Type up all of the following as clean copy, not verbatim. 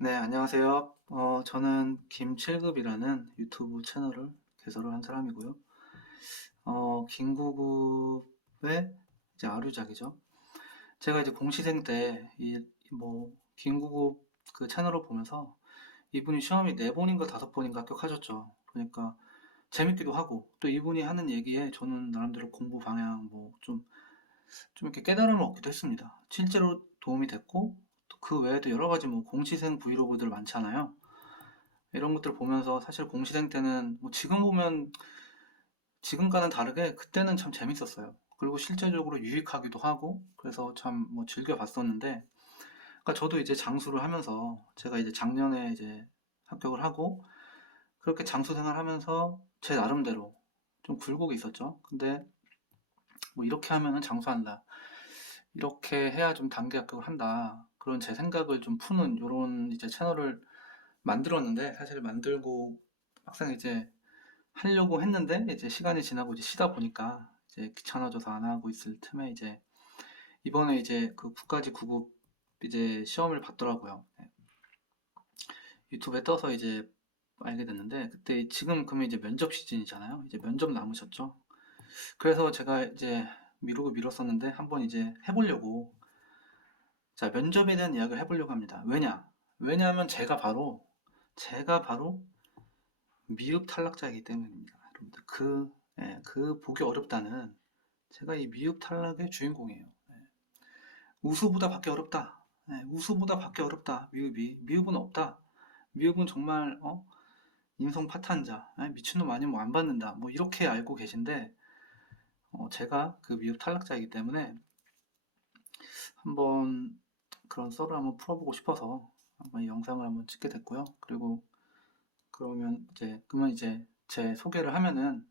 네, 안녕하세요. 저는 김칠급이라는 유튜브 채널을 개설을 한 사람이고요. 김구급의 이제 아류작이죠. 제가 이제 공시생 때 김구급 그 채널을 보면서 이분이 시험이 4번인가 5번인가 합격하셨죠. 그러니까 재밌기도 하고 또 이분이 하는 얘기에 저는 나름대로 공부 방향 좀 이렇게 깨달음을 얻기도 했습니다. 실제로 도움이 됐고 또 그 외에도 여러 가지 뭐 공시생 브이로그들 많잖아요. 이런 것들 보면서 사실 공시생 때는 뭐 지금 보면 지금과는 다르게 그때는 참 재밌었어요. 그리고 실제적으로 유익하기도 하고 그래서 참 뭐 즐겨 봤었는데 그러니까 저도 이제 장수를 하면서 제가 이제 작년에 이제 합격을 하고 그렇게 장수 생활하면서 제 나름대로 좀 굴곡이 있었죠. 근데 뭐 이렇게 하면은 장수한다. 이렇게 해야 좀 단기 합격을 한다. 그런 제 생각을 좀 푸는 요런 이제 채널을 만들었는데 사실 만들고 막상 이제 하려고 했는데 이제 시간이 지나고 이제 쉬다 보니까 이제 귀찮아져서 안 하고 있을 틈에 이제 이번에 이제 그 국가직 9급 이제 시험을 봤더라고요. 네. 유튜브에 떠서 이제 알게 됐는데 그때 지금 그러면 이제 면접 시즌이잖아요. 이제 면접 남으셨죠. 그래서 제가 이제 미루고 미뤘었는데 한번 이제 해보려고 자 면접에 대한 이야기를 해보려고 합니다. 왜냐하면 제가 바로 미흡 탈락자이기 때문입니다. 여러분들 그 보기 어렵다는 제가 이 미흡 탈락의 주인공이에요. 우수보다 받기 어렵다. 우수보다 받기 어렵다. 미흡은 없다. 미흡은 정말 인성 파탄자, 미친놈 아니면 뭐안 받는다. 뭐 이렇게 알고 계신데 제가 그 미흡 탈락자이기 때문에 한번 그런 썰을 한번 풀어보고 싶어서 한번 이 영상을 한번 찍게 됐고요. 그리고 그러면 이제 제 소개를 하면은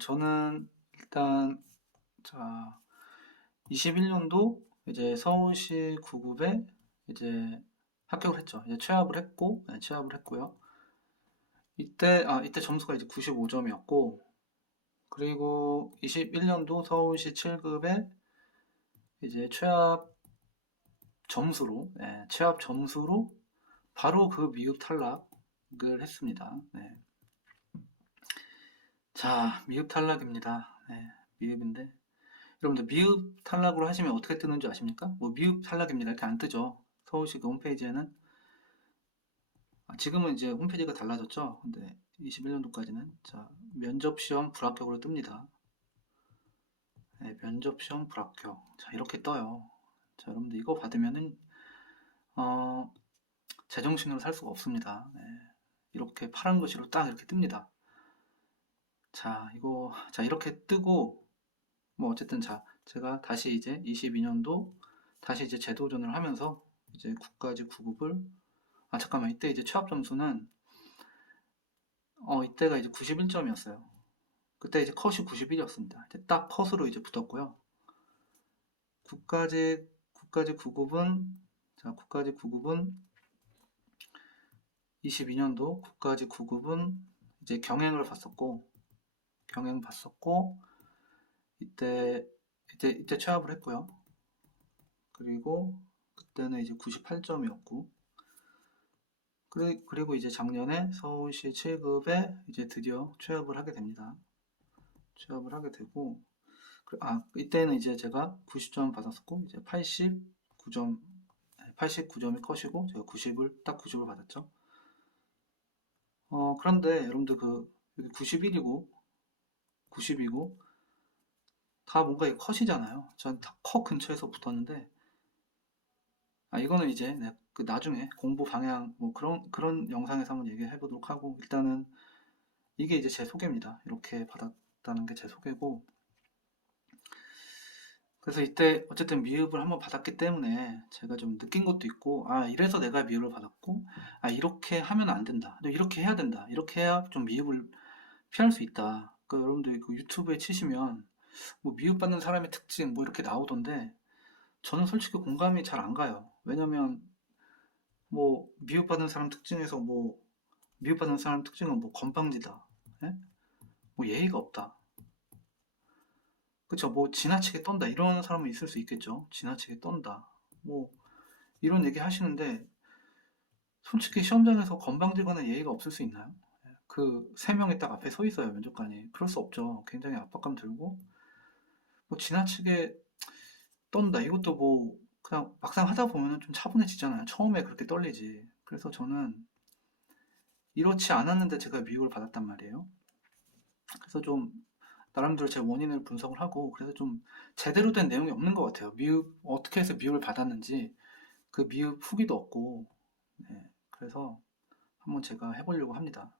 저는 일단 자 21년도 이제 서울시 9급에 이제 합격을 했죠. 이제 취업을 했고, 네, 취업을 했고요. 이때 점수가 이제 95점이었고, 그리고 21년도 서울시 7급에 이제 취업 점수로 바로 그 미흡 탈락을 했습니다. 네. 자, 미흡 탈락입니다. 네, 미흡인데. 여러분들 미흡 탈락으로 하시면 어떻게 뜨는 줄 아십니까? 뭐 미흡 탈락입니다. 이렇게 안 뜨죠. 서울시 그 홈페이지에는 지금은 이제 홈페이지가 달라졌죠. 근데 21년도까지는 자 면접 시험 불합격으로 뜹니다. 네, 면접 시험 불합격. 자 이렇게 떠요. 자 여러분들 이거 받으면은 어, 제정신으로 살 수가 없습니다. 네, 이렇게 파란 글씨로 딱 이렇게 뜹니다. 자 이렇게 뜨고 뭐 어쨌든 자 제가 다시 이제 22년도 다시 이제 재도전을 하면서 이제 국가직 9급을 잠깐만 이때 이제 취업 점수는 이때가 이제 91점이었어요. 그때 이제 컷이 91이었습니다. 이제 딱 컷으로 이제 붙었고요. 국가직 9급은 국가직 9급은 22년도 국가직 9급은 이제 경행 봤었고 이때 이때 취업을 했고요. 그리고 그때는 이제 98점이었고 그리고 이제 작년에 서울시 7급에 이제 드디어 취업을 하게 됩니다. 취업을 하게 되고 이때는 이제 제가 90점 받았었고 이제 89점이 컷이고 제가 90을 받았죠. 그런데 여러분들 여기 91이고 90이고 다 뭔가 이 컷이잖아요. 전 다 컷 근처에서 붙었는데 이거는 이제 그 나중에 공부 방향 뭐 그런 영상에서 한번 얘기해 보도록 하고 일단은 이게 이제 제 소개입니다. 이렇게 받았다는 게 제 소개고 그래서 이때 어쨌든 미흡을 한번 받았기 때문에 제가 좀 느낀 것도 있고 이래서 내가 미흡을 받았고 이렇게 하면 안 된다 이렇게 해야 된다 이렇게 해야 좀 미흡을 피할 수 있다 그러니까 여러분들 그 유튜브에 치시면 뭐 미흡받는 사람의 특징 뭐 이렇게 나오던데 저는 솔직히 공감이 잘 안 가요 왜냐면 뭐 미흡받는 사람 특징에서 뭐 미흡받는 사람 특징은 뭐 건방지다 예? 뭐 예의가 없다 그쵸 뭐 지나치게 떤다 이런 사람은 있을 수 있겠죠 지나치게 떤다 뭐 이런 얘기 하시는데 솔직히 시험장에서 건방지거나 예의가 없을 수 있나요? 그 세 명이 딱 앞에 서 있어요, 면접관이. 그럴 수 없죠. 굉장히 압박감 들고 뭐 지나치게 떤다. 이것도 뭐 그냥 막상 하다 보면은 좀 차분해지잖아요. 처음에 그렇게 떨리지. 그래서 저는 이렇지 않았는데 제가 미움을 받았단 말이에요. 그래서 좀 나름대로 제 원인을 분석을 하고 그래서 좀 제대로 된 내용이 없는 것 같아요. 미흡 어떻게 해서 미움을 받았는지 그 미흡 후기도 없고 네, 그래서 한번 제가 해보려고 합니다.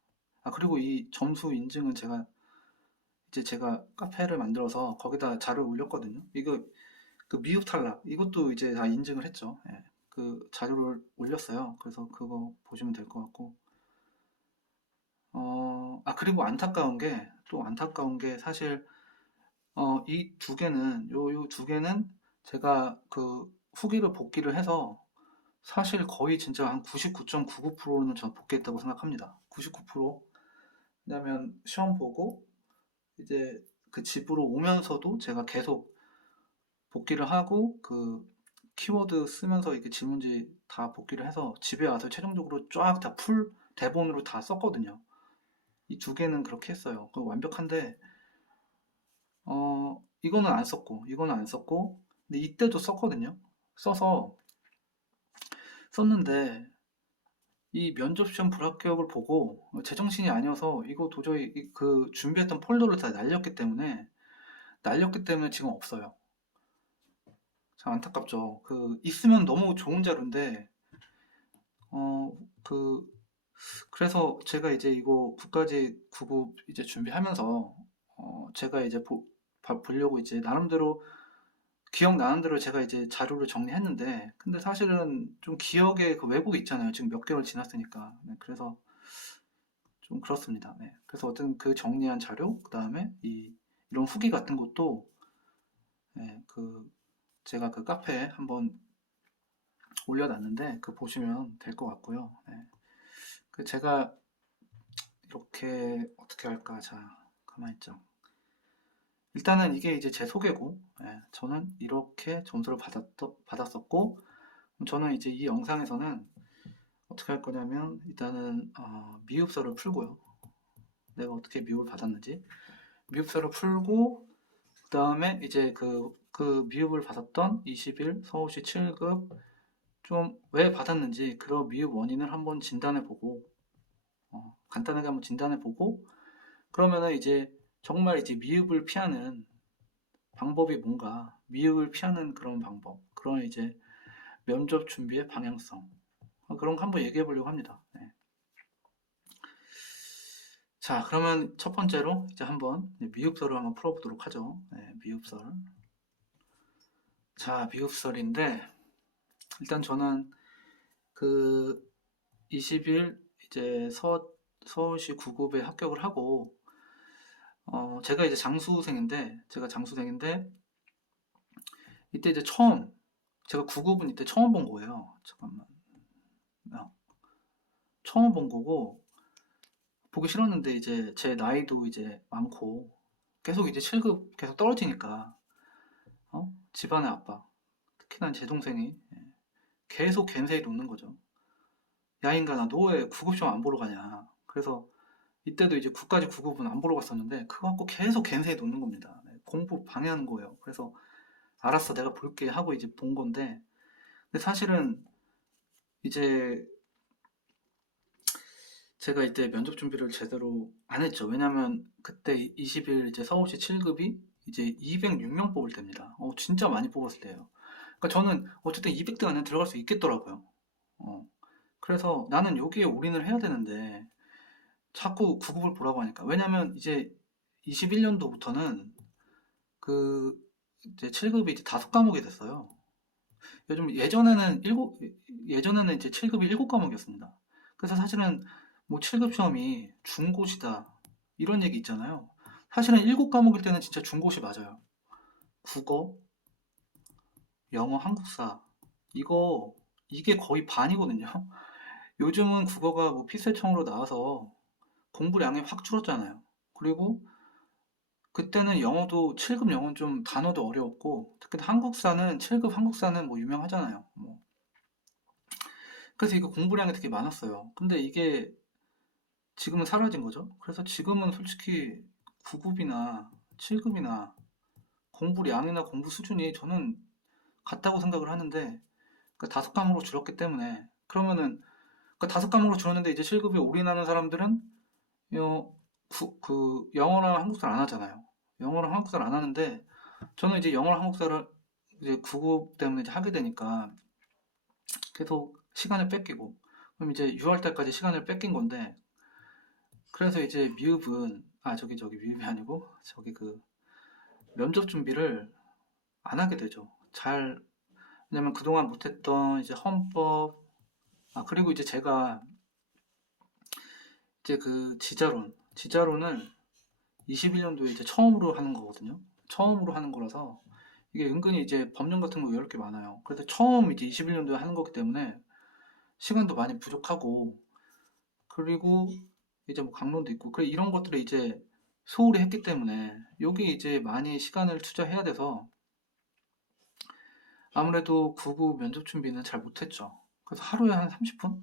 아 그리고 이 점수 인증은 제가 카페를 만들어서 거기다 자료를 올렸거든요. 이거 그 미흡 탈락 이것도 이제 다 인증을 했죠. 예, 그 자료를 올렸어요. 그래서 그거 보시면 될 것 같고 아 그리고 안타까운 게 사실 이 두 개는 요 두 개는 제가 그 후기를 복기를 해서 사실 거의 진짜 한 99.99%는 저는 복귀했다고 생각합니다. 99%. 왜냐면 시험 보고 이제 그 집으로 오면서도 제가 계속 복기를 하고 그 키워드 쓰면서 이렇게 질문지 다 복기를 해서 집에 와서 최종적으로 쫙 다 풀 대본으로 다 썼거든요. 이 두 개는 그렇게 했어요. 그 완벽한데 이거는 안 썼고 근데 이때도 썼거든요. 써서 썼는데 이 면접 시험 불합격을 보고 제정신이 아니어서 이거 도저히 그 준비했던 폴더를 다 날렸기 때문에 지금 없어요. 참 안타깝죠. 그 있으면 너무 좋은 자료인데 어 그 그래서 제가 이제 이거 국가직 9급 이제 준비하면서 제가 이제 보려고 이제 나름대로 기억나는 대로 제가 이제 자료를 정리했는데 근데 사실은 좀 기억에 그 왜곡이 있잖아요. 지금 몇 개월 지났으니까. 네, 그래서 좀 그렇습니다. 네. 그래서 어떤 그 정리한 자료, 그 다음에 이런 후기 같은 것도 네, 그 제가 그 카페에 한번 올려놨는데 그 보시면 될 것 같고요. 네. 그 제가 이렇게 어떻게 할까? 자, 가만히 있죠. 일단은 이게 이제 제 소개고, 예, 저는 이렇게 점수를 받았었고, 저는 이제 이 영상에서는 어떻게 할 거냐면 일단은 미흡서를 풀고요. 내가 어떻게 미흡을 받았는지 미흡서를 풀고 그 다음에 이제 그 미흡을 받았던 21 서울시 7급 좀 왜 받았는지 그런 미흡 원인을 한번 진단해보고 간단하게 한번 진단해보고 그러면은 이제 정말 이제 미흡을 피하는 방법이 뭔가 미흡을 피하는 그런 방법 그런 이제 면접 준비의 방향성 그런 거 한번 얘기해 보려고 합니다. 네. 자 그러면 첫 번째로 이제 한번 미흡설을 한번 풀어보도록 하죠. 네, 미흡설. 자 미흡설인데 일단 저는 그 20일 이제 서울시 9급에 합격을 하고 제가 장수생인데 이때 이제 제가 9급은 이때 처음 본 거예요. 잠깐만. 처음 본 거고 보기 싫었는데 이제 제 나이도 이제 많고 계속 이제 7급 계속 떨어지니까 집안의 압박 특히나 제 동생이 계속 겐세이 놓는 거죠. 야 인간아 너 왜 9급 시험 안 보러 가냐. 그래서 이때도 이제 국까지 9급은 안 보러 갔었는데 그거 갖고 계속 겐세이 놓는 겁니다. 공부 방해하는 거예요. 그래서 알았어 내가 볼게 하고 이제 본 건데 근데 사실은 이제 제가 이때 면접 준비를 제대로 안 했죠. 왜냐면 그때 20일 이제 서울시 7급이 이제 206명 뽑을 때입니다. 진짜 많이 뽑았을 때예요. 그러니까 저는 어쨌든 200등 안에 들어갈 수 있겠더라고요. 어, 그래서 나는 여기에 올인을 해야 되는데 자꾸 9급을 보라고 하니까. 왜냐면 이제 21년도부터는 그 이제 7급이 이제 5과목이 됐어요. 요즘 예전에는 이제 7급이 7과목이었습니다. 그래서 사실은 뭐 7급 시험이 중고시다 이런 얘기 있잖아요. 사실은 7과목일 때는 진짜 중고시 맞아요. 국어, 영어, 한국사 이게 거의 반이거든요. 요즘은 국어가 뭐 피세청으로 나와서 공부량이 확 줄었잖아요. 그리고 그때는 영어도 7급 영어는 좀 단어도 어려웠고 특히 한국사는 7급 한국사는 뭐 유명하잖아요. 뭐 그래서 이거 공부량이 되게 많았어요. 근데 이게 지금은 사라진 거죠. 그래서 지금은 솔직히 9급이나 7급이나 공부량이나 공부 수준이 저는 같다고 생각을 하는데, 그 다섯 과목으로 줄었기 때문에, 그러면은 그 다섯 과목으로 줄었는데 이제 7급에 올인하는 사람들은 영어랑 한국사를 안 하잖아요. 영어랑 한국사를 안 하는데, 저는 이제 영어랑 한국사를 이제 9급 때문에 이제 하게 되니까 계속 시간을 뺏기고, 그럼 이제 6월 달까지 시간을 뺏긴 건데, 그래서 이제 미흡은, 저기 미흡이 아니고 저기 그 면접 준비를 안 하게 되죠. 왜냐면 그동안 못했던 이제 헌법, 그리고 이제 제가 이제 그 지자론을 21년도에 이제 처음으로 하는 거거든요. 처음으로 하는 거라서 이게 은근히 이제 법령 같은 거 외울 게 많아요. 그래서 처음 이제 21년도에 하는 거기 때문에 시간도 많이 부족하고, 그리고 이제 뭐 강론도 있고, 그래 이런 것들을 이제 소홀히 했기 때문에 여기 이제 많이 시간을 투자해야 돼서 아무래도 구급 면접 준비는 잘 못했죠. 그래서 하루에 한 30분?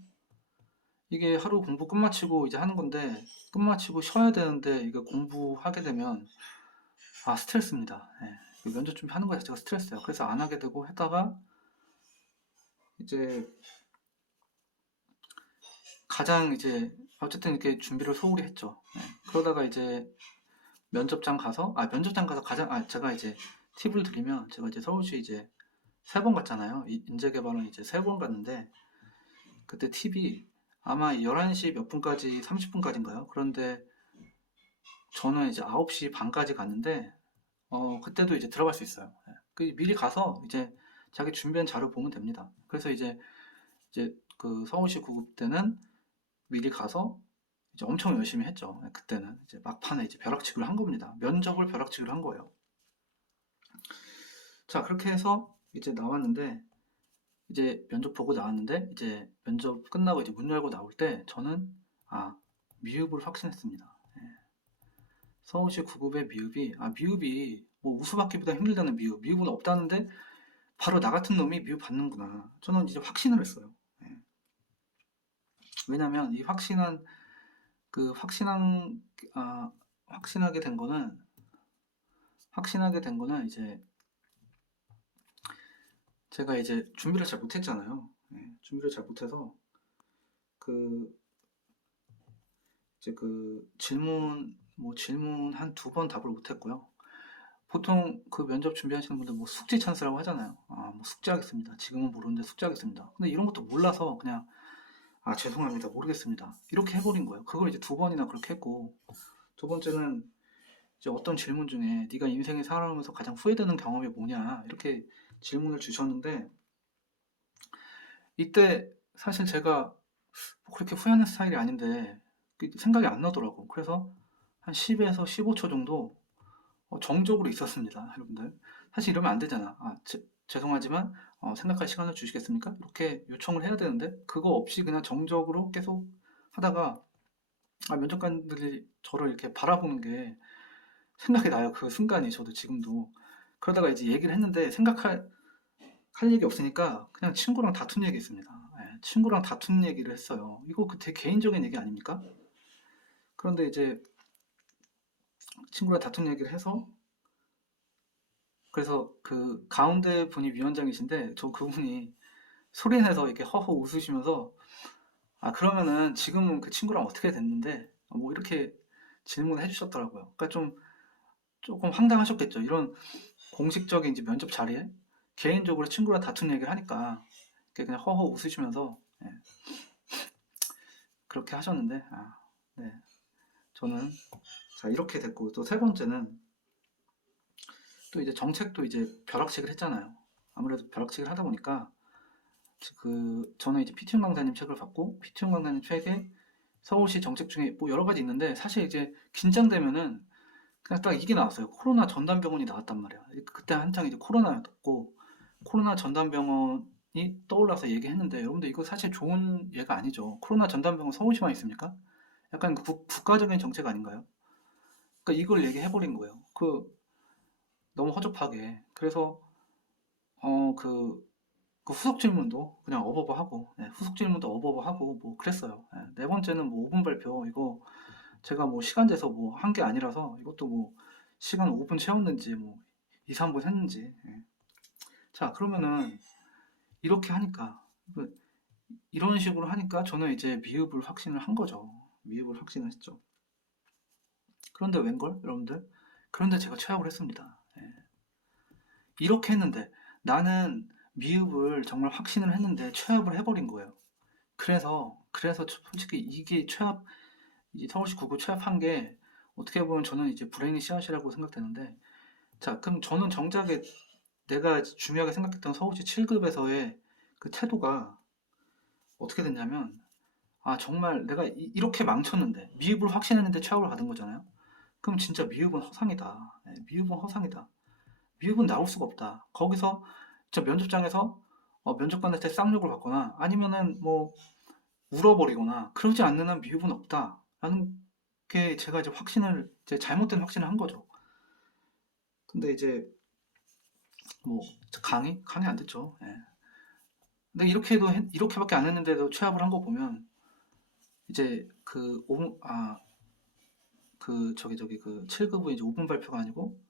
이게 하루 공부 끝마치고 이제 하는 건데, 끝마치고 쉬어야 되는데 이게 공부하게 되면 스트레스입니다. 예. 그 면접 준비하는 거 자체가 스트레스예요. 그래서 안 하게 되고 했다가 이제 가장 이제 어쨌든 이렇게 준비를 소홀히 했죠. 예. 그러다가 이제 면접장 가서 제가 이제 팁을 드리면, 제가 이제 서울시 이제 3번 갔잖아요. 인재개발원 이제 3번 갔는데, 그때 팁이 아마 11시 몇 분까지, 30분까지인가요? 그런데 저는 이제 9시 반까지 갔는데, 그때도 이제 들어갈 수 있어요. 예. 미리 가서 이제 자기 준비한 자료 보면 됩니다. 그래서 이제 그 서울시 구급 때는 미리 가서 이제 엄청 열심히 했죠. 예, 그때는 이제 막판에 이제 벼락치기를 한 겁니다. 면접을 벼락치기를 한 거예요. 자, 그렇게 해서 이제 나왔는데, 이제 면접 보고 나왔는데, 이제 면접 끝나고 이제 문 열고 나올 때 저는 미흡을 확신했습니다. 예. 서울시 9급의 미흡이 뭐 우수받기보다 힘들다는 미흡은 없다는데 바로 나 같은 놈이 미흡 받는구나. 저는 이제 확신을 했어요. 예. 왜냐면 이 확신한 확신하게 된 거는 이제 제가 이제 준비를 잘 못했잖아요. 예. 준비를 잘 못해서 그 이제 그 질문 한 두 번 답을 못했고요. 보통 그 면접 준비하시는 분들 뭐 숙제 찬스라고 하잖아요. 뭐 숙제하겠습니다. 지금은 모르는데 숙제하겠습니다. 근데 이런 것도 몰라서 그냥 죄송합니다. 모르겠습니다. 이렇게 해버린 거예요. 그걸 이제 두 번이나 그렇게 했고, 두 번째는 이제 어떤 질문 중에 네가 인생에 살아오면서 가장 후회되는 경험이 뭐냐 이렇게 질문을 주셨는데, 이때 사실 제가 뭐 그렇게 후회하는 스타일이 아닌데 생각이 안 나더라고. 그래서 한 10에서 15초 정도 정적으로 있었습니다, 여러분들. 사실 이러면 안 되잖아. 죄송하지만 생각할 시간을 주시겠습니까? 이렇게 요청을 해야 되는데 그거 없이 그냥 정적으로 계속 하다가 면접관들이 저를 이렇게 바라보는 게 생각이 나요. 그 순간이 저도 지금도. 그러다가 이제 얘기를 했는데 할 얘기 없으니까 그냥 친구랑 다툰 얘기 있습니다. 예, 친구랑 다툰 얘기를 했어요. 이거 되게 개인적인 얘기 아닙니까? 그런데 이제 친구랑 다툰 얘기를 해서, 그래서 그 가운데 분이 위원장이신데 저 그분이 소리내서 이렇게 허허 웃으시면서 그러면은 지금은 그 친구랑 어떻게 됐는데 뭐 이렇게 질문을 해주셨더라고요. 그러니까 조금 황당하셨겠죠. 이런 공식적인 이제 면접 자리에 개인적으로 친구랑 다툰 얘기를 하니까 그냥 허허 웃으시면서 예, 그렇게 하셨는데 네, 저는 자 이렇게 됐고, 또 세 번째는 또 이제 정책도 이제 벼락치기를 했잖아요. 아무래도 벼락치기를 하다 보니까 저는 이제 피티용 강사님 책을 받고, 피티용 강사님 책에 서울시 정책 중에 뭐 여러 가지 있는데, 사실 이제 긴장되면은 그냥 딱 이게 나왔어요. 코로나 전담병원이 나왔단 말이야. 그때 한창 이제 코로나였고, 코로나 전담병원이 떠올라서 얘기했는데, 여러분들 이거 사실 좋은 예가 아니죠. 코로나 전담병원 서울시만 있습니까? 약간 국가적인 정책 아닌가요? 그러니까 이걸 얘기해버린 거예요. 너무 허접하게. 그래서 그 그 후속 질문도 그냥 어버버 하고, 후속 질문도 어버버 하고, 뭐 그랬어요. 네 번째는 뭐 5분 발표, 이거 제가 뭐 시간 돼서 뭐 한 게 아니라서 이것도 뭐 시간 5분 채웠는지 뭐 2, 3분 했는지. 자, 그러면은 이렇게 하니까, 그 이런 식으로 하니까 저는 이제 미흡을 확신을 한 거죠. 미흡을 확신을 했죠. 그런데 웬걸, 여러분들? 그런데 제가 최악을 했습니다. 이렇게 했는데 나는 미흡을 정말 확신을 했는데 최악을 해버린 거예요. 그래서 솔직히 이게 최악, 이 서울시 구구 최악한 게 어떻게 보면 저는 이제 불행의 씨앗이라고 생각되는데, 자, 그럼 저는 정작에 내가 중요하게 생각했던 서울시 7급에서의 그 태도가 어떻게 됐냐면, 아, 정말 내가 렇게 망쳤는데, 미흡을 확신했는데 최악을 받은 거잖아요? 그럼 진짜 미흡은 허상이다. 미흡은 허상이다. 미흡은 나올 수가 없다. 거기서 저 면접장에서 면접관한테 쌍욕을 받거나 아니면은 뭐 울어버리거나 그러지 않는 한 미흡은 없다. 라는 게 제가 이제 확신을, 이제 잘못된 확신을 한 거죠. 근데 이제 뭐 강의 안 됐죠. 근데 이렇게밖에 안 했는데도 취업을 한 거 보면 이제 그 7급은 이제 5분 발표가 아니고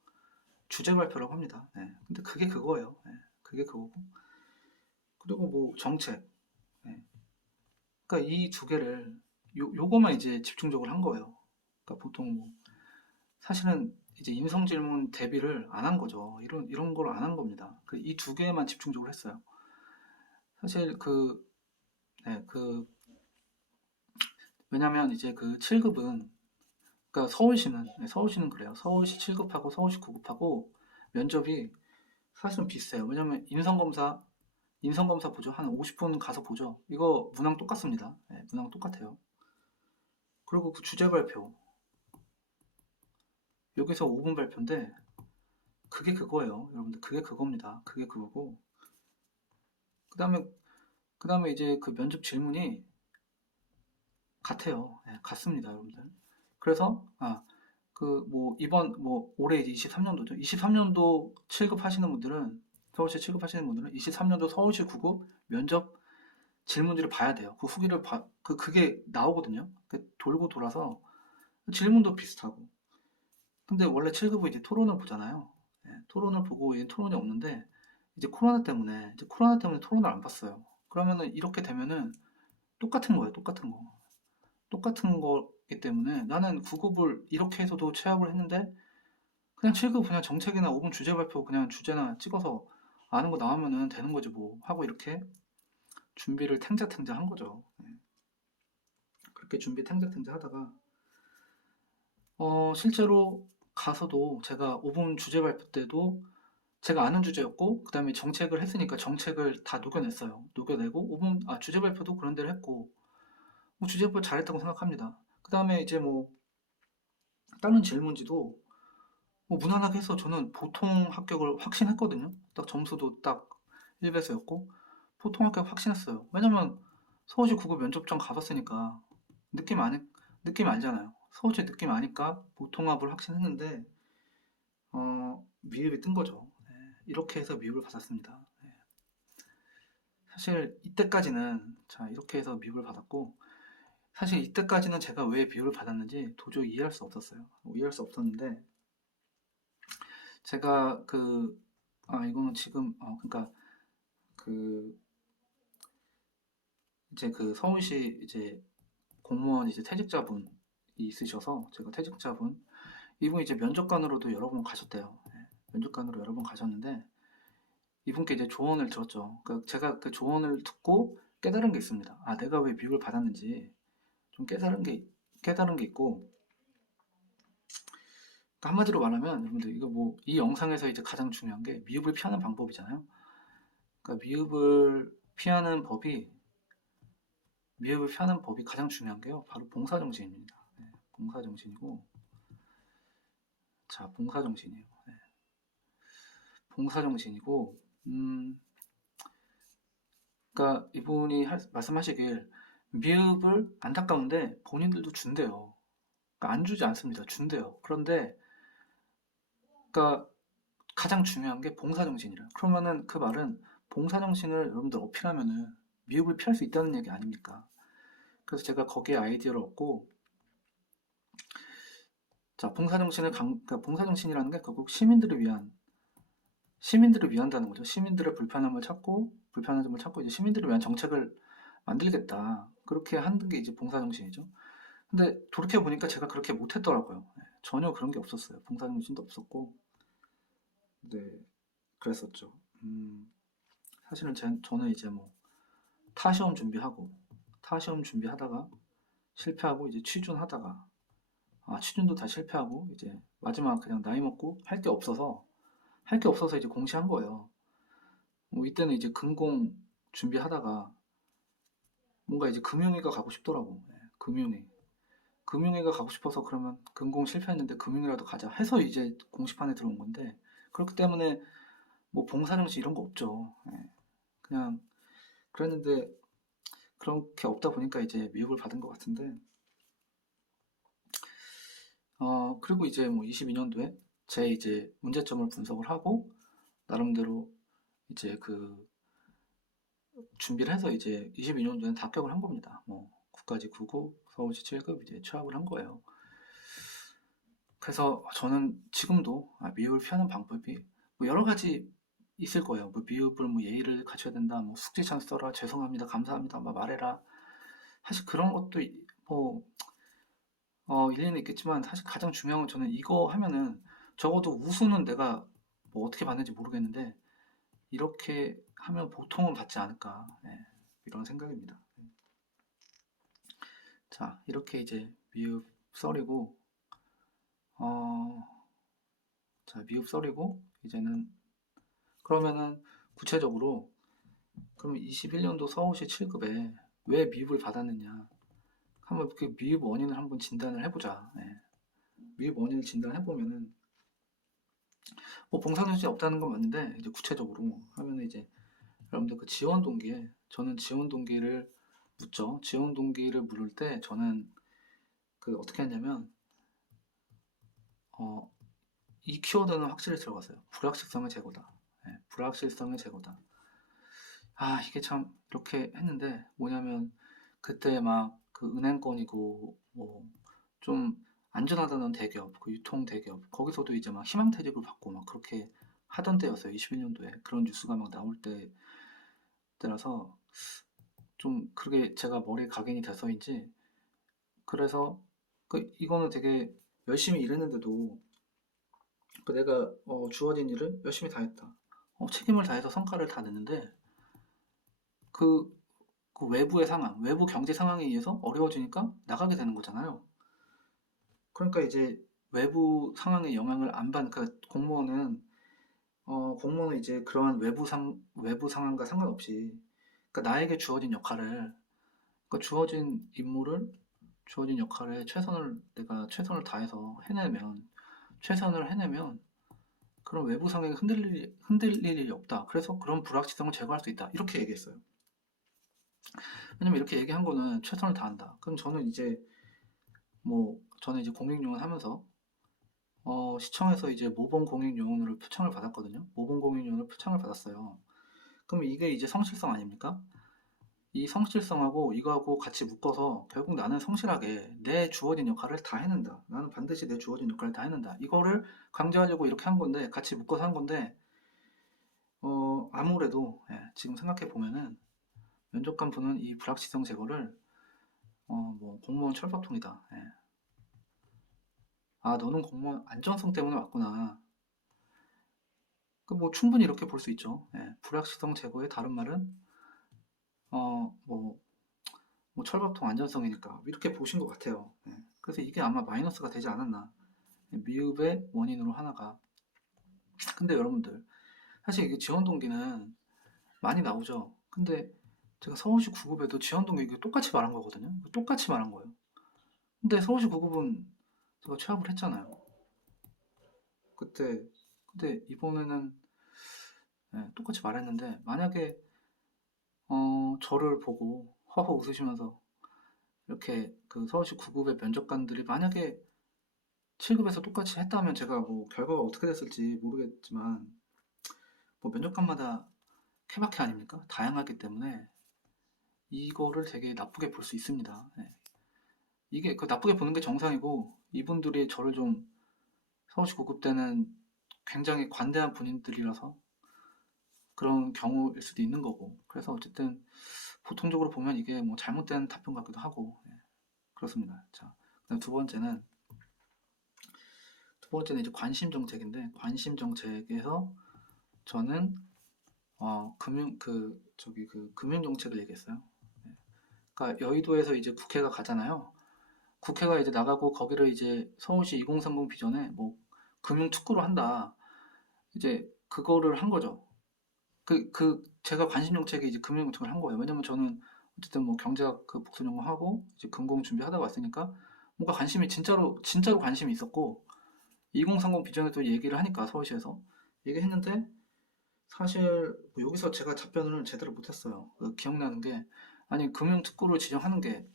주제 발표라고 합니다. 근데 그게 그거예요. 그게 그거고. 그리고 뭐 정책. 예. 그러니까 이 두 개를 요거만 이제 집중적으로 한 거예요. 그러니까 보통 뭐 사실은 이제 인성 질문 대비를 안 한 거죠. 이런 걸 안 한 겁니다. 이 두 개만 집중적으로 했어요. 사실 네, 왜냐면 이제 그 7급은, 그러니까 서울시는 그래요. 서울시 7급하고 서울시 9급하고 면접이 사실은 비슷해요. 왜냐면 인성검사 보죠. 한 50분 가서 보죠. 이거 문항 똑같습니다. 문항 똑같아요. 그리고 그 주제 발표, 여기서 5분 발표인데 그게 그거예요. 여러분들, 그게 그겁니다. 그게 그거고, 그다음에 그다음에 이제 그 면접 질문이 같아요. 같습니다, 여러분들. 그래서 뭐 이번 뭐 올해 이제 23년도죠. 23년도 7급 하시는 분들은, 서울시 7급 하시는 분들은 23년도 서울시 9급 면접 질문지를 봐야 돼요. 그 후기를 그게 나오거든요. 돌고 돌아서 질문도 비슷하고. 근데 원래 7급은 이제 토론을 보잖아요. 토론을 보고 이제 토론이 없는데 이제 코로나 때문에 토론을 안 봤어요. 그러면은 이렇게 되면은 똑같은 거예요. 똑같은 거. 똑같은 거기 때문에 나는 9급을 이렇게 해서도 취업을 했는데 그냥 7급 그냥 정책이나 5분 주제 발표 그냥 주제나 찍어서 아는 거 나오면은 되는 거지 뭐 하고 이렇게 준비를 탱자탱자 한 거죠. 그렇게 준비 탱자탱자 하다가 실제로 가서도 제가 5분 주제 발표 때도 제가 아는 주제였고 그다음에 정책을 했으니까 정책을 다 녹여냈어요. 녹여내고 5분 주제 발표도 그런 대로 했고 뭐 주제 발표 잘했다고 생각합니다. 그다음에 이제 뭐 다른 질문지도 뭐 무난하게 해서 저는 보통 합격을 확신했거든요. 딱 점수도 딱 1배수였고 보통 합격 확신했어요. 왜냐면 서울시 국어 면접장 가봤으니까 느낌 아니 느낌 알잖아요. 서울시 느낌 아니까 보통합을 확신했는데 미흡이 뜬 거죠. 이렇게 해서 미흡을 받았습니다. 사실 이때까지는 이렇게 해서 미흡을 받았고 사실 이때까지는 제가 왜 미흡을 받았는지 도저히 이해할 수 없었어요. 이해할 수 없었는데 제가 이거는 지금 그러니까 그 이제 그 서울시 이제 공무원 이제 퇴직자분이 있으셔서 제가 퇴직자분 이분 이제 면접관으로도 여러 번 가셨대요. 면접관으로 여러 번 가셨는데 이분께 이제 조언을 들었죠. 그러니까 제가 그 조언을 듣고 깨달은 게 있습니다. 내가 왜 미움을 받았는지 좀 깨달은 게 있고, 그러니까 한마디로 말하면 여러분들 이거 뭐 이 영상에서 이제 가장 중요한 게 미흡을 피하는 방법이잖아요. 그러니까 미흡을 피하는 법이 가장 중요한 게요. 바로 봉사정신입니다. 봉사정신이고, 자, 봉사정신이에요. 봉사정신이고, 그러니까 이분이 말씀하시길 미흡을 안타까운데 본인들도 준대요. 그러니까 안 주지 않습니다. 준대요. 그런데 그러니까 가장 중요한 게 봉사정신이라. 그러면은 그 말은 봉사정신을 여러분들 어필하면은 미흡을 피할 수 있다는 얘기 아닙니까? 그래서 제가 거기에 아이디어를 얻고, 자, 그러니까 봉사정신이라는 게 결국 시민들을 위한다는 거죠. 시민들의 불편한 점을 찾고 이제 시민들을 위한 정책을 만들겠다. 그렇게 하는 게 이제 봉사정신이죠. 근데 돌이켜보니까 제가 그렇게 못했더라고요. 전혀 그런 게 없었어요. 봉사정신도 없었고, 네, 그랬었죠. 사실은 저는 이제 뭐 타시험 준비하고, 타시험 준비하다가 실패하고 이제 취준하다가, 취준도 다 실패하고 이제 마지막 그냥 나이 먹고 할 게 없어서 이제 공시한 거예요. 뭐 이때는 이제 금공 준비하다가 뭔가 이제 금융위가 가고 싶더라고. 금융위가 가고 싶어서 그러면 금공 실패했는데 금융이라도 가자 해서 이제 공시판에 들어온 건데, 그렇기 때문에 뭐 봉사정신 이런 거 없죠. 그냥 그랬는데 그렇게 없다 보니까 이제 미흡을 받은 것 같은데, 그리고 이제 뭐 22년도에 제 이제 문제점을 분석을 하고 나름대로 이제 그 준비를 해서 이제 22년도에는 다 합격을 한 겁니다. 뭐 국가직 9급, 서울시 7급 이제 취업을 한 거예요. 그래서 저는 지금도 미흡을 피하는 방법이 뭐 여러 가지 있을 거예요. 뭐 미흡을 뭐 예의를 갖춰야 된다, 뭐 숙지창 써라, 죄송합니다, 감사합니다, 막 말해라. 사실 그런 것도 뭐 일리는 있겠지만 사실 가장 중요한 건 저는 이거 하면은 적어도 우수는 내가 뭐 어떻게 받는지 모르겠는데 이렇게 하면 보통은 받지 않을까, 이런 생각입니다. 자, 이렇게 이제 미흡 썰이고 어, 자, 미흡 썰이고 이제는 그러면은 구체적으로 그럼 21년도 서울시 7급에 왜 미흡을 받았느냐, 한번 그 미흡 원인을 한번 진단을 해보자. 미흡 원인을 진단해보면은 뭐 봉사노지 없다는 건 맞는데 이제 구체적으로 하면은 이제 여러분들 그 지원 동기에 저는 지원 동기를 묻죠. 지원 동기를 물을 때 저는 그 어떻게 하냐면 어, 이 키워드는 확실히 들어갔어요. 불확실성의 제거다. 불확실성의 제거다. 이게 참 이렇게 했는데 뭐냐면 그때 막 그 은행권이고 뭐 좀 안전하다는 대기업, 그 유통 대기업 거기서도 이제 막 희망퇴직을 받고 막 그렇게 하던 때였어요. 21년도에 그런 뉴스가 막 나올 때라서 좀 그게 제가 머리에 각인이 돼서인지, 그래서 이거는 되게 열심히 일했는데도 그 내가 주어진 일을 열심히 다 했다. 책임을 다해서 성과를 다 냈는데 그, 그 외부의 상황, 외부 경제 상황에 의해서 어려워지니까 나가게 되는 거잖아요. 그러니까 이제 외부 상황에 영향을 안 받는, 그러니까 공무원은 이제 그러한 외부 상황과 상관없이, 그러니까 나에게 주어진 역할을, 그러니까 주어진 역할에 내가 최선을 다해서 최선을 해내면 그런 외부 상황이 흔들릴 일이 없다. 그래서 그런 불확실성을 제거할 수 있다. 이렇게 얘기했어요. 왜냐면 이렇게 얘기한 거는 최선을 다한다. 그럼 저는 이제 공익요원 하면서 시청에서 이제 모범 공익요원으로 표창을 받았거든요. 모범 공익요원으로 표창을 받았어요. 그럼 이게 이제 성실성 아닙니까? 이 성실성하고 이거하고 같이 묶어서 결국 나는 성실하게 내 주어진 역할을 다 해낸다. 나는 반드시 내 주어진 역할을 다 해낸다. 이거를 강조하려고 이렇게 한 건데, 같이 묶어서 한 건데, 아무래도 지금 생각해 보면은 면접관분은 이 불확실성 제거를 뭐 공무원 철밥통이다. 너는 공무원 안전성 때문에 왔구나. 그 뭐 충분히 이렇게 볼 수 있죠. 불확실성 제거의 다른 말은 어, 뭐, 뭐 철밥통 안전성이니까 이렇게 보신 것 같아요. 그래서 이게 아마 마이너스가 되지 않았나. 미흡의 원인으로 하나가. 근데 여러분들 사실 이게 지원 동기는 많이 나오죠. 근데 제가 서울시 9급에도 지원 동기 이게 똑같이 말한 거거든요. 똑같이 말한 거예요. 근데 서울시 9급은 제가 취업을 했잖아요. 그때 근데 이번에는 똑같이 말했는데, 만약에 저를 보고 허허 웃으시면서 이렇게 그 서울시 9급의 면접관들이 만약에 7급에서 똑같이 했다면 제가 뭐 결과가 어떻게 됐을지 모르겠지만 뭐 면접관마다 케바케 아닙니까? 다양하기 때문에 이거를 되게 나쁘게 볼 수 있습니다. 네. 이게 그 나쁘게 보는 게 정상이고 이분들이 저를 좀 서울시 구급 때는 굉장히 관대한 분들이라서 그런 경우일 수도 있는 거고 그래서 어쨌든 보통적으로 보면 이게 뭐 잘못된 답변 같기도 하고 예, 그렇습니다. 자, 그다음 두 번째는 이제 관심 정책인데 관심 정책에서 저는 금융 정책을 얘기했어요. 예. 그러니까 여의도에서 이제 국회가 가잖아요. 국회가 이제 나가고 거기를 이제 서울시 2030 비전에 뭐 금융 특구로 한다. 이제 그거를 한 거죠. 제가 관심 정책에 이제 금융 정책을 한 거예요. 왜냐면 저는 어쨌든 뭐 경제학 그 복수 전공하고 이제 금공 준비하다 왔으니까 뭔가 관심이 진짜로 관심이 있었고 2030 비전에도 얘기를 하니까 서울시에서 얘기했는데 사실 뭐 여기서 제가 답변을 제대로 못했어요. 기억나는 게 아니 금융 특구를 지정하는 게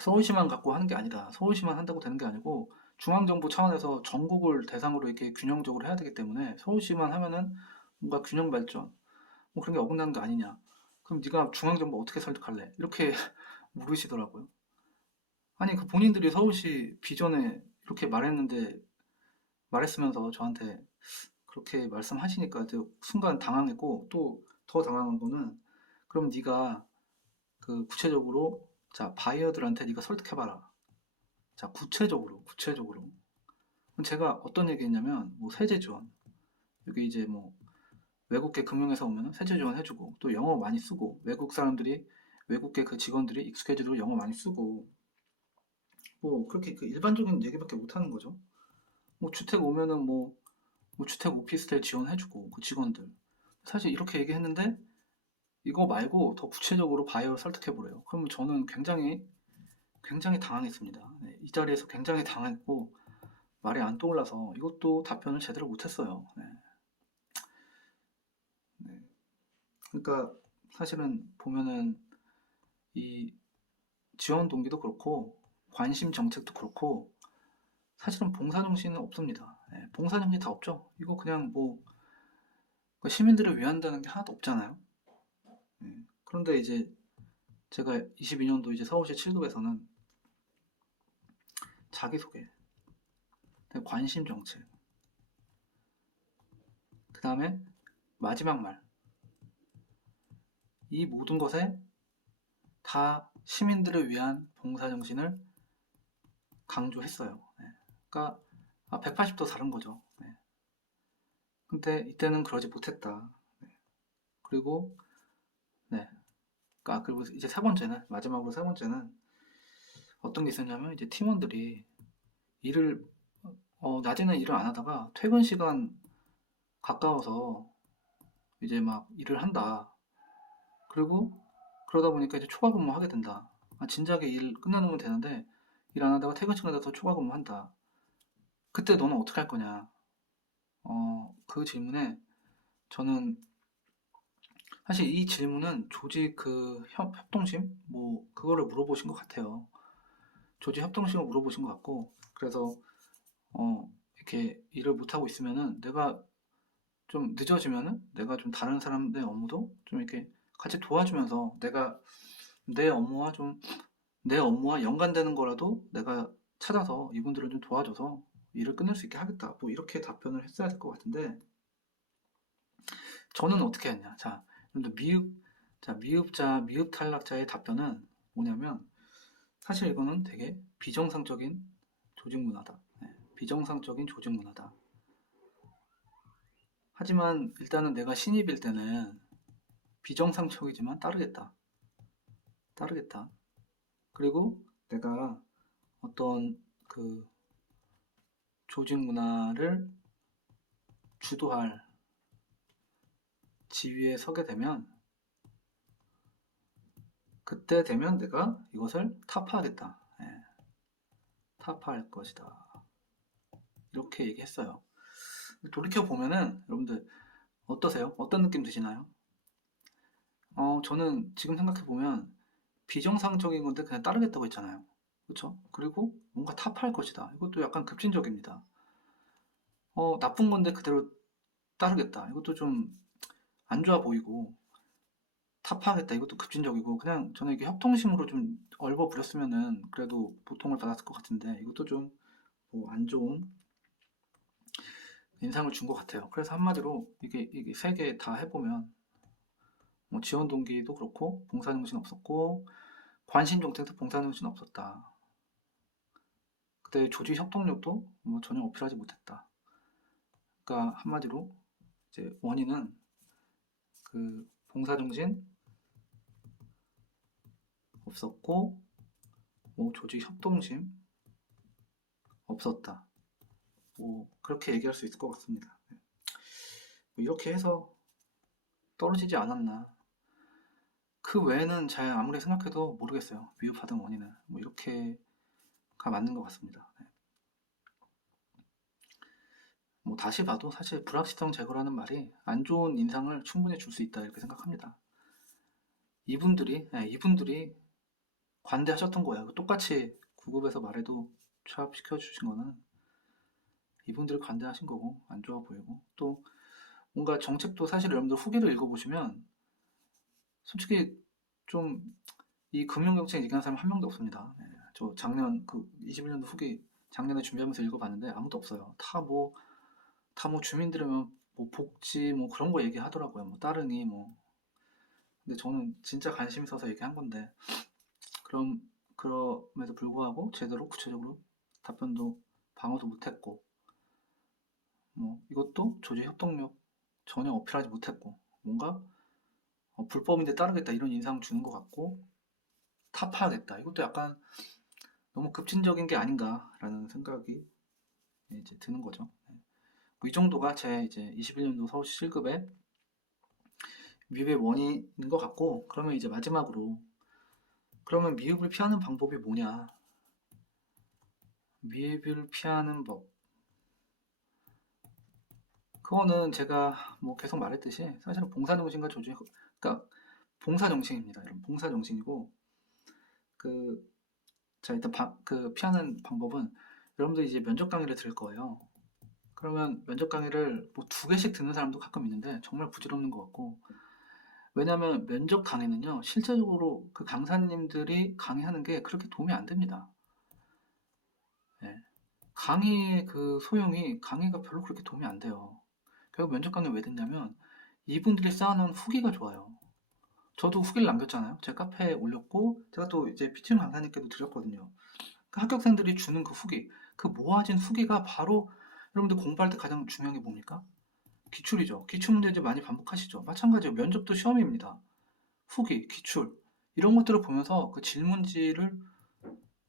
서울시만 갖고 하는 게 아니다. 서울시만 한다고 되는 게 아니고 중앙정부 차원에서 전국을 대상으로 이렇게 균형적으로 해야 되기 때문에 서울시만 하면은 뭔가 균형 발전 뭐 그런 게 어긋나는 거 아니냐. 그럼 네가 중앙정부 어떻게 설득할래? 이렇게 물으시더라고요. 아니 그 본인들이 서울시 비전에 이렇게 말했으면서 저한테 그렇게 말씀하시니까 이제 순간 당황했고 또 더 당황한 거는 그럼 네가 그 구체적으로 자 바이어들한테 네가 설득해봐라. 자 구체적으로 그럼 제가 어떤 얘기했냐면 뭐 세제 지원 여기 이제 뭐 외국계 금융회사 오면 세제 지원 해주고 또 영어 많이 쓰고 외국계 그 직원들이 익숙해지도록 영어 많이 쓰고 뭐 그렇게 그 일반적인 얘기밖에 못 하는 거죠. 뭐 주택 오면은 뭐 주택 오피스텔 지원해주고 그 직원들 사실 이렇게 얘기했는데 이거 말고 더 구체적으로 바이어를 설득해보래요. 그러면 저는 굉장히 당황했습니다. 네, 이 자리에서 굉장히 당황했고 말이 안 떠올라서 이것도 답변을 제대로 못했어요. 네, 네. 그러니까 사실은 보면은 이 지원 동기도 그렇고 관심 정책도 그렇고 사실은 봉사정신은 없습니다. 네, 봉사정신 다 없죠. 이거 그냥 뭐 시민들을 위한다는 게 하나도 없잖아요. 네. 그런데 이제 제가 22년도 이제 서울시 7급에서는 자기소개, 관심 정책, 그 다음에 마지막 말, 이 모든 것에 다 시민들을 위한 봉사정신을 강조했어요. 네. 그러니까 180도 다른 거죠. 네. 근데 이때는 그러지 못했다. 네. 그리고 네. 그리고 이제 마지막으로 세 번째는 어떤 게 있었냐면 이제 팀원들이 일을 낮에는 일을 안 하다가 퇴근 시간 가까워서 이제 막 일을 한다. 그리고 그러다 보니까 이제 초과 근무하게 된다. 진작에 일 끝내놓으면 되는데 일 안 하다가 퇴근 시간 돼서 초과 근무한다. 그때 너는 어떻게 할 거냐? 그 질문에 저는 사실 이 질문은 조직 그 협동심 뭐 그거를 물어보신 것 같아요. 조직 협동심을 물어보신 것 같고 그래서 이렇게 일을 못 하고 있으면은 내가 좀 늦어지면은 내가 좀 다른 사람의 업무도 좀 이렇게 같이 도와주면서 내 업무와 좀 내 업무와 연관되는 거라도 내가 찾아서 이분들을 좀 도와줘서 일을 끝낼 수 있게 하겠다. 뭐 이렇게 답변을 했어야 될 것 같은데 저는 어떻게 했냐? 자, 여러분들 미흡 탈락자의 답변은 뭐냐면 사실 이거는 되게 비정상적인 조직 문화다. 네, 비정상적인 조직 문화다. 하지만 일단은 내가 신입일 때는 비정상적이지만 따르겠다. 따르겠다. 그리고 내가 어떤 그 조직 문화를 주도할 지위에 서게 되면 그때 되면 내가 이것을 타파하겠다. 예, 타파할 것이다. 이렇게 얘기했어요. 돌이켜 보면은 여러분들 어떠세요? 어떤 느낌 드시나요? 저는 지금 생각해 보면 비정상적인 건데 그냥 따르겠다고 했잖아요. 그렇죠? 그리고 뭔가 타파할 것이다. 이것도 약간 급진적입니다. 나쁜 건데 그대로 따르겠다. 이것도 좀 안 좋아 보이고 타파하겠다 이것도 급진적이고 그냥 저는 이게 협동심으로 좀 얼버무렸으면은 그래도 보통을 받았을 것 같은데 이것도 좀 뭐 안 좋은 인상을 준 것 같아요. 그래서 한마디로 이게 세 개 다 해보면 뭐 지원 동기도 그렇고 봉사정신 없었고 관심 정책도 봉사정신 없었다. 그때 조직 협동력도 뭐 전혀 어필하지 못했다. 그러니까 한마디로 이제 원인은 그 봉사정신 없었고 뭐 조직 협동심 없었다. 뭐 그렇게 얘기할 수 있을 것 같습니다. 뭐 이렇게 해서 떨어지지 않았나. 그 외에는 잘 아무리 생각해도 모르겠어요. 위협하던 원인은 뭐 이렇게가 맞는 것 같습니다. 네. 뭐 다시 봐도 사실 불확실성 제거라는 말이 안 좋은 인상을 충분히 줄 수 있다 이렇게 생각합니다. 이분들이 관대하셨던 거예요. 똑같이 구급에서 말해도 취합시켜 주신 거는 이분들이 관대하신 거고 안 좋아 보이고 또 뭔가 정책도 사실 여러분들 후기를 읽어보시면 솔직히 좀 이 금융정책 얘기하는 사람 한 명도 없습니다. 네, 저 작년 그 21년도 후기 작년에 준비하면서 읽어봤는데 아무도 없어요. 다 뭐 주민들은 뭐 복지 뭐 그런 거 얘기하더라고요. 뭐 따릉이 뭐. 근데 저는 진짜 관심 있어서 얘기한 건데 그럼 그럼에도 불구하고 제대로 구체적으로 답변도 방어도 못했고 뭐 이것도 조직 협동력 전혀 어필하지 못했고 뭔가 불법인데 따르겠다 이런 인상 주는 것 같고 타파하겠다 이것도 약간 너무 급진적인 게 아닌가라는 생각이 이제 드는 거죠. 뭐이 정도가 제 이제 21년도 서울시 실급의 미흡의 원인인 것 같고 그러면 이제 마지막으로 그러면 미흡을 피하는 방법이 뭐냐? 미흡을 피하는 법. 그거는 제가 뭐 계속 말했듯이 사실은 봉사정신과 조직, 그러니까 봉사정신입니다. 이런 봉사정신이고 그 자 일단 그 피하는 방법은 여러분들 이제 면접 강의를 들을 거예요. 그러면 면접 강의를 뭐 두 개씩 듣는 사람도 가끔 있는데 정말 부질없는 것 같고 왜냐하면 면접 강의는요 실제적으로 그 강사님들이 강의하는 게 그렇게 도움이 안 됩니다. 예. 강의의 그 소용이 강의가 별로 그렇게 도움이 안 돼요. 결국 면접 강의 왜 듣냐면 이분들이 쌓아놓은 후기가 좋아요. 저도 후기를 남겼잖아요. 제 카페에 올렸고 제가 또 이제 피팅 강사님께도 드렸거든요. 그 합격생들이 주는 그 후기, 그 모아진 후기가 바로 여러분들 공부할 때 가장 중요한 게 뭡니까? 기출이죠. 기출문제집 많이 반복하시죠. 마찬가지로 면접도 시험입니다. 후기, 기출 이런 것들을 보면서 그 질문지를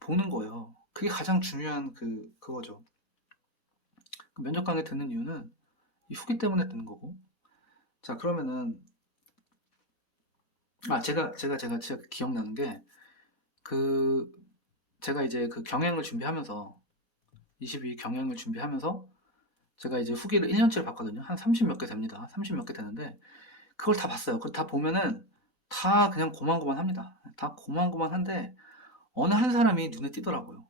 보는 거예요. 그게 가장 중요한 그거죠. 그 면접 강의 듣는 이유는 이 후기 때문에 듣는 거고. 자, 그러면은 제가 기억나는 게 그 제가 이제 그 경영을 준비하면서 22 경영을 준비하면서 제가 이제 후기를 1년치를 봤거든요. 한 30 몇 개 됩니다. 30 몇 개 되는데 그걸 다 봤어요. 그걸 다 보면은 다 그냥 고만고만합니다. 다 고만고만한데 어느 한 사람이 눈에 띄더라고요.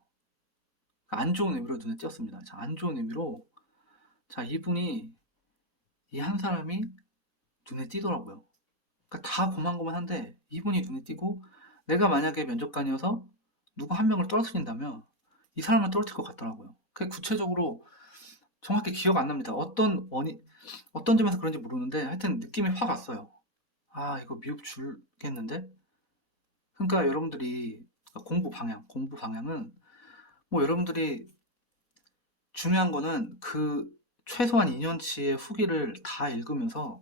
안 좋은 의미로 눈에 띄었습니다. 자, 안 좋은 의미로 자, 이분이 이 한 사람이 눈에 띄더라고요. 그러니까 다 고만고만한데 이분이 눈에 띄고 내가 만약에 면접관이어서 누구 한 명을 떨어뜨린다면 이 사람을 떨어뜨릴 것 같더라고요. 그 구체적으로 정확히 기억 안 납니다. 어떤 점에서 그런지 모르는데 하여튼 느낌이 확 왔어요. 아, 이거 미흡 줄겠는데? 그러니까 여러분들이 공부 방향은 뭐 여러분들이 중요한 거는 그 최소한 2년치의 후기를 다 읽으면서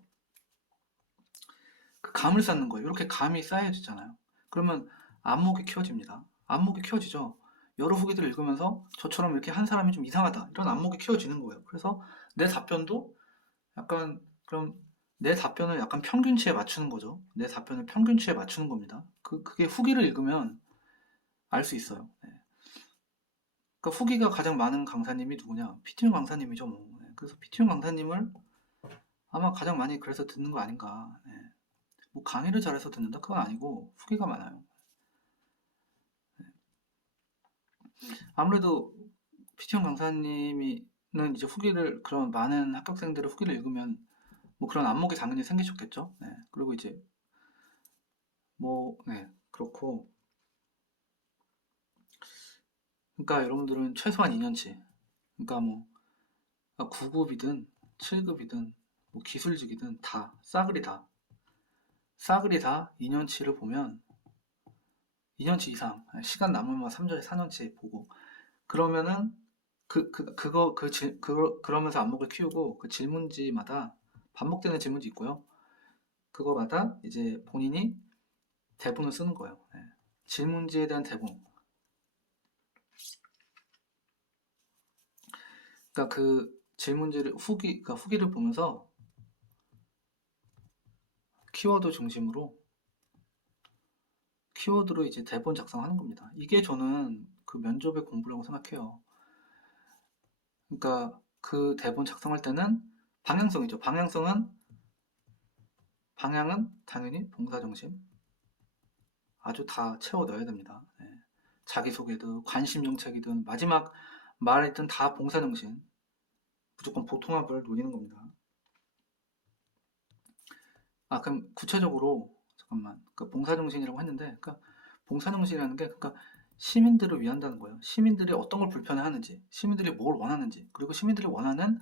그 감을 쌓는 거예요. 이렇게 감이 쌓여지잖아요. 그러면 안목이 키워집니다. 안목이 키워지죠. 여러 후기들을 읽으면서 저처럼 이렇게 한 사람이 좀 이상하다. 이런 안목이 키워지는 거예요. 그래서 내 답변도 약간 그럼 내 답변을 약간 평균치에 맞추는 거죠. 내 답변을 평균치에 맞추는 겁니다. 그게 후기를 읽으면 알 수 있어요. 네. 그러니까 후기가 가장 많은 강사님이 누구냐? 피티용 강사님이죠. 뭐. 네. 그래서 피티용 강사님을 아마 가장 많이 그래서 듣는 거 아닌가. 네. 뭐 강의를 잘해서 듣는다? 그건 아니고 후기가 많아요. 아무래도 피티용 강사님이는 이제 후기를 그런 많은 합격생들의 후기를 읽으면 뭐 그런 안목이 당연히 생기셨겠죠. 네. 그리고 이제 뭐, 네, 그렇고, 그러니까 여러분들은 최소한 2년치, 그러니까 뭐 9급이든 7급이든 뭐 기술직이든 다 싸그리 다 2년치를 보면 2년치 이상 시간 남으면 3년치 4년치 보고 그러면은 그러면서 안목을 키우고 그 질문지마다 반복되는 질문지 있고요. 그거마다 이제 본인이 대본을 쓰는 거예요. 네. 질문지에 대한 대본. 그러니까 그 질문지를 그러니까 후기를 보면서 키워드 중심으로 키워드로 이제 대본 작성하는 겁니다. 이게 저는 그 면접의 공부라고 생각해요. 그러니까 그 대본 작성할 때는 방향성이죠. 방향은 당연히 봉사정신 아주 다 채워 넣어야 됩니다. 네. 자기소개든 관심 정책이든 마지막 말이든 다 봉사정신 무조건 보통합을 노리는 겁니다. 아 그럼 구체적으로 잠깐만 그 봉사정신이라고 했는데 그러니까 봉사정신이라는 게 그러니까 시민들을 위한다는 거예요. 시민들이 어떤 걸 불편해하는지, 시민들이 뭘 원하는지, 그리고 시민들이 원하는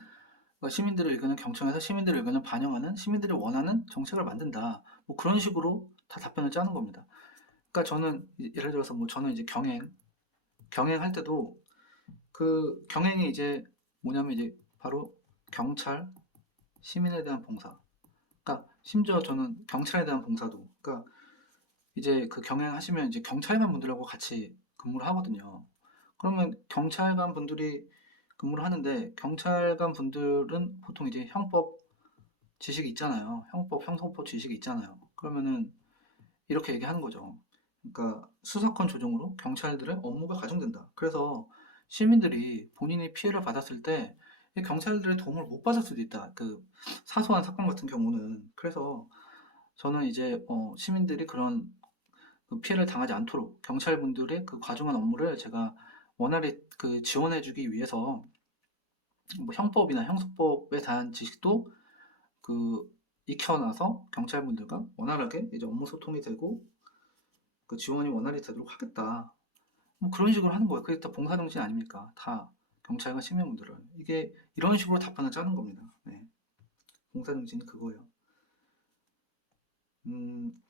그러니까 시민들의 의견을 경청해서 시민들의 의견을 반영하는 시민들이 원하는 정책을 만든다. 뭐 그런 식으로 다 답변을 짜는 겁니다. 그러니까 저는 예를 들어서 뭐 저는 이제 경행할 때도 그 경행이 이제 뭐냐면 이제 바로 경찰, 시민에 대한 봉사. 그러니까 심지어 저는 경찰에 대한 봉사도 그러니까 이제 그 경행하시면 이제 경찰관 분들하고 같이 근무를 하거든요. 그러면 경찰관 분들이 근무를 하는데 경찰관 분들은 보통 이제 형법 지식이 있잖아요. 형성법 지식이 있잖아요. 그러면은 이렇게 얘기하는 거죠. 그러니까 수사권 조정으로 경찰들의 업무가 가중된다. 그래서 시민들이 본인이 피해를 받았을 때 경찰들의 도움을 못 받을 수도 있다. 그 사소한 사건 같은 경우는. 그래서 저는 이제 시민들이 그런 그 피해를 당하지 않도록 경찰분들의 그 과중한 업무를 제가 원활히 그 지원해주기 위해서 뭐 형법이나 형사법에 대한 지식도 그 익혀놔서 경찰분들과 원활하게 이제 업무 소통이 되고 그 지원이 원활히 되도록 하겠다. 뭐 그런 식으로 하는 거예요. 그게 다 봉사정신 아닙니까? 다 경찰과 시민분들은 이게 이런 식으로 답변을 짜는 겁니다. 네. 봉사정신이 그거예요. 음,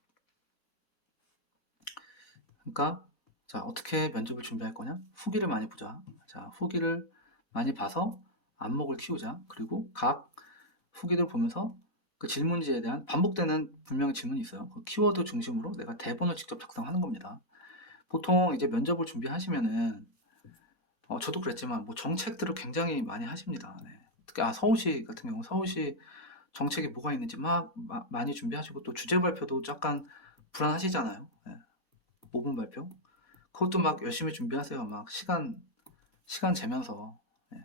그러니까 자 어떻게 면접을 준비할 거냐? 후기를 많이 보자. 자 후기를 많이 봐서 안목을 키우자. 그리고 각 후기들 보면서 그 질문지에 대한 반복되는 분명히 질문이 있어요. 그 키워드 중심으로 내가 대본을 직접 작성하는 겁니다. 보통 이제 면접을 준비하시면은 저도 그랬지만 뭐 정책들을 굉장히 많이 하십니다. 네. 특히 서울시 같은 경우 서울시 정책이 뭐가 있는지 많이 준비하시고 또 주제 발표도 약간 불안하시잖아요. 네. 5분 발표 그것도 막 열심히 준비하세요. 막 시간 재면서 네.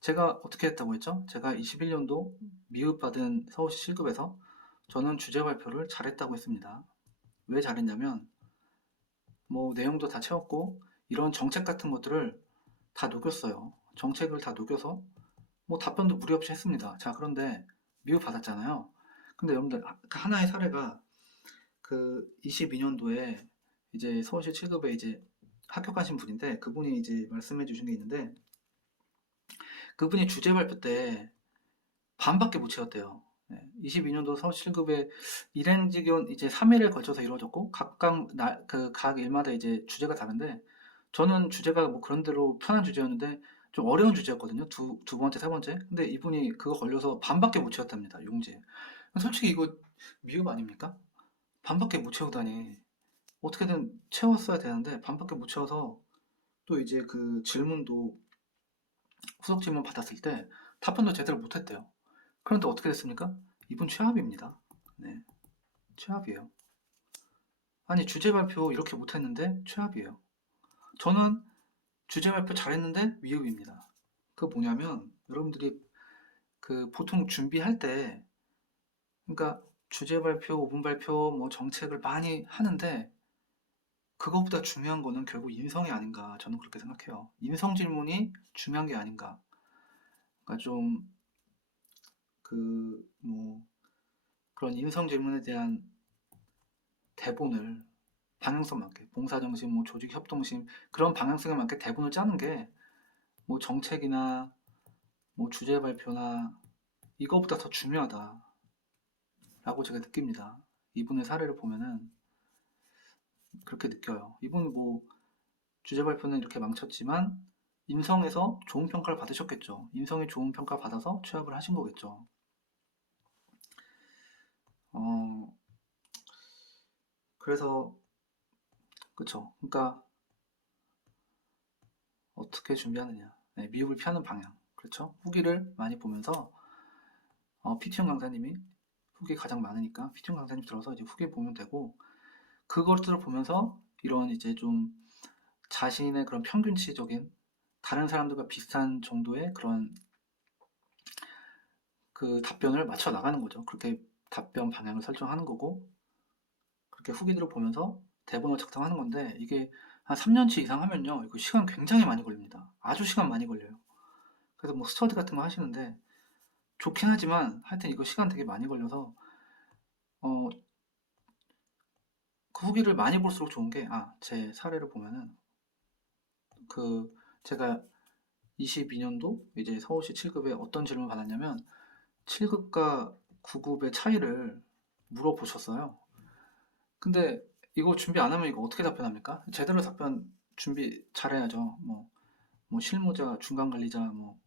제가 어떻게 했다고 했죠? 제가 21년도 미흡받은 서울시 실급에서 저는 주제 발표를 잘했다고 했습니다. 왜 잘했냐면 뭐 내용도 다 채웠고 이런 정책 같은 것들을 다 녹였어요. 정책을 다 녹여서 뭐 답변도 무리 없이 했습니다. 자, 그런데 미국 받았잖아요. 근데 여러분들 그 하나의 사례가 그 22년도에 이제 서울시 7급에 이제 합격하신 분인데 그분이 이제 말씀해 주신 게 있는데 그분이 주제 발표 때 반밖에 못 채웠대요. 22년도 서울시 7급에 일행직원 이제 3일에 걸쳐서 이루어졌고 각 일마다 이제 주제가 다른데 저는 주제가 뭐 그런 대로 편한 주제였는데 좀 어려운 주제였거든요. 두 번째, 세 번째. 근데 이분이 그거 걸려서 반밖에 못 채웠답니다. 용지. 솔직히 이거 미흡 아닙니까? 반밖에 못 채우다니. 어떻게든 채웠어야 되는데 반밖에 못 채워서 또 이제 그 질문도 후속 질문 받았을 때 답변도 제대로 못 했대요. 그런데 어떻게 됐습니까? 이분 최합입니다. 네, 최합이에요. 아니 주제 발표 이렇게 못했는데 최합이에요. 저는 주제 발표 잘했는데 미흡입니다. 그 뭐냐면 여러분들이 그 보통 준비할 때 그러니까 주제 발표, 5분 발표, 뭐 정책을 많이 하는데 그것보다 중요한 거는 결국 인성이 아닌가 저는 그렇게 생각해요. 인성 질문이 중요한 게 아닌가. 그러니까 좀 그 뭐 그런 인성 질문에 대한 대본을 방향성 맞게 봉사정신, 뭐 조직협동심 그런 방향성에 맞게 대본을 짜는 게 뭐 정책이나 뭐 주제 발표나 이거보다 더 중요하다라고 제가 느낍니다. 이분의 사례를 보면은 그렇게 느껴요. 이분은 뭐 주제 발표는 이렇게 망쳤지만 인성에서 좋은 평가를 받으셨겠죠. 인성이 좋은 평가 받아서 취업을 하신 거겠죠. 어, 그래서 그쵸. 그러니까 어떻게 준비하느냐. 네, 미흡을 피하는 방향. 그렇죠. 후기를 많이 보면서 피티용 강사님이 후기 가장 많으니까 피티용 강사님 들어서 이제 후기 보면 되고 그것들을 보면서 이런 이제 좀 자신의 그런 평균치적인 다른 사람들과 비슷한 정도의 그런 그 답변을 맞춰 나가는 거죠. 그렇게 답변 방향을 설정하는 거고 그렇게 후기들을 보면서 대본을 작성하는 건데 이게 한 3년치 이상 하면요. 이거 시간 굉장히 많이 걸립니다. 아주 시간 많이 걸려요. 그래서 뭐 스터디 같은 거 하시는데 좋긴 하지만 하여튼 이거 시간 되게 많이 걸려서 어, 그 후기를 많이 볼수록 좋은 게 제 사례를 보면은 그 제가 22년도 이제 서울시 7급에 어떤 질문을 받았냐면 7급과 9급의 차이를 물어보셨어요. 근데 이거 준비 안 하면 이거 어떻게 답변합니까? 제대로 답변 준비 잘해야죠. 뭐 실무자, 중간 관리자, 뭐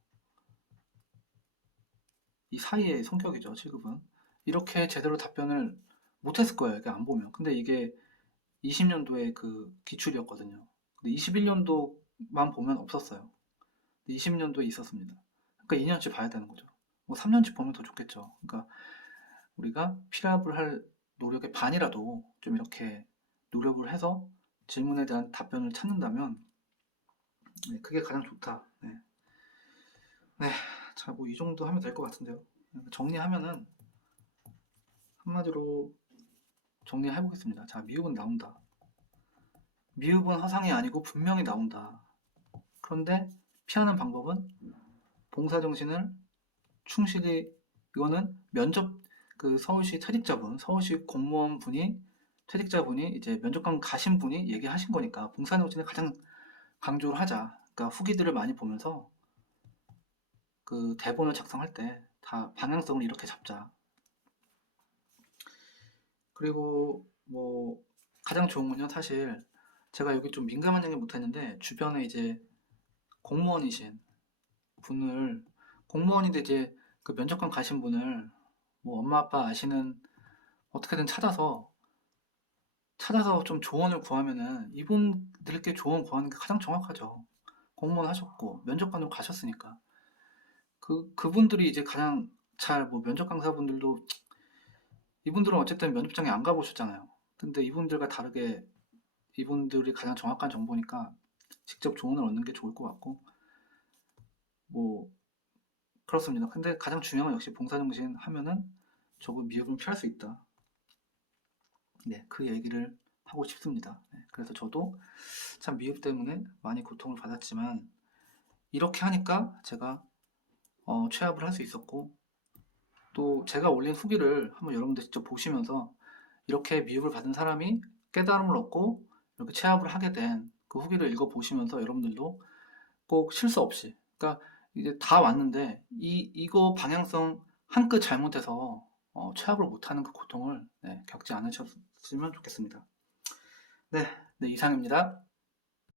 이 사이의 성격이죠. 7급은 이렇게 제대로 답변을 못했을 거예요. 이게 안 보면. 근데 이게 20년도에 그 기출이었거든요. 근데 21년도만 보면 없었어요. 20년도에 있었습니다. 그러니까 2년치 봐야 되는 거죠. 뭐 3년치 보면 더 좋겠죠. 그러니까 우리가 필압을 할 노력의 반이라도 좀 이렇게 노력을 해서 질문에 대한 답변을 찾는다면 네, 그게 가장 좋다. 네. 네. 자, 뭐 이 정도 하면 될 것 같은데요. 정리하면은 한마디로 정리해 보겠습니다. 자, 미흡은 나온다. 미흡은 허상이 아니고 분명히 나온다. 그런데 피하는 방법은 봉사정신을 충실히 이거는 면접 그 서울시 퇴직자분, 서울시 공무원 분이 퇴직자분이 이제 면접관 가신 분이 얘기하신 거니까 봉사정신을 가장 강조를 하자. 그러니까 후기들을 많이 보면서 그 대본을 작성할 때 다 방향성을 이렇게 잡자. 그리고 뭐 가장 좋은 건요, 사실 제가 여기 좀 민감한 얘기 못했는데 주변에 이제 공무원이신 분을 공무원인데 이제 그 면접관 가신 분을 뭐 엄마 아빠 아시는 어떻게든 찾아서 좀 조언을 구하면은 이분들께 조언 구하는 게 가장 정확하죠. 공무원 하셨고 면접관으로 가셨으니까 그분들이 이제 가장 잘 뭐 면접 강사분들도 이분들은 어쨌든 면접장에 안 가보셨잖아요. 근데 이분들과 다르게 이분들이 가장 정확한 정보니까 직접 조언을 얻는 게 좋을 것 같고 뭐 그렇습니다. 근데 가장 중요한 건 역시 봉사정신 하면은 조금 미흡은 피할 수 있다. 네, 그 얘기를 하고 싶습니다. 네, 그래서 저도 참 미흡 때문에 많이 고통을 받았지만 이렇게 하니까 제가 취업을 할 수 있었고 또 제가 올린 후기를 한번 여러분들 직접 보시면서 이렇게 미흡을 받은 사람이 깨달음을 얻고 이렇게 취업을 하게 된 그 후기를 읽어보시면서 여러분들도 꼭 실수 없이 그러니까 이제 다 왔는데 이거 방향성 한 끗 잘못해서 취업을 못하는 그 고통을 네, 겪지 않으셨으면 좋겠습니다. 네, 네 이상입니다.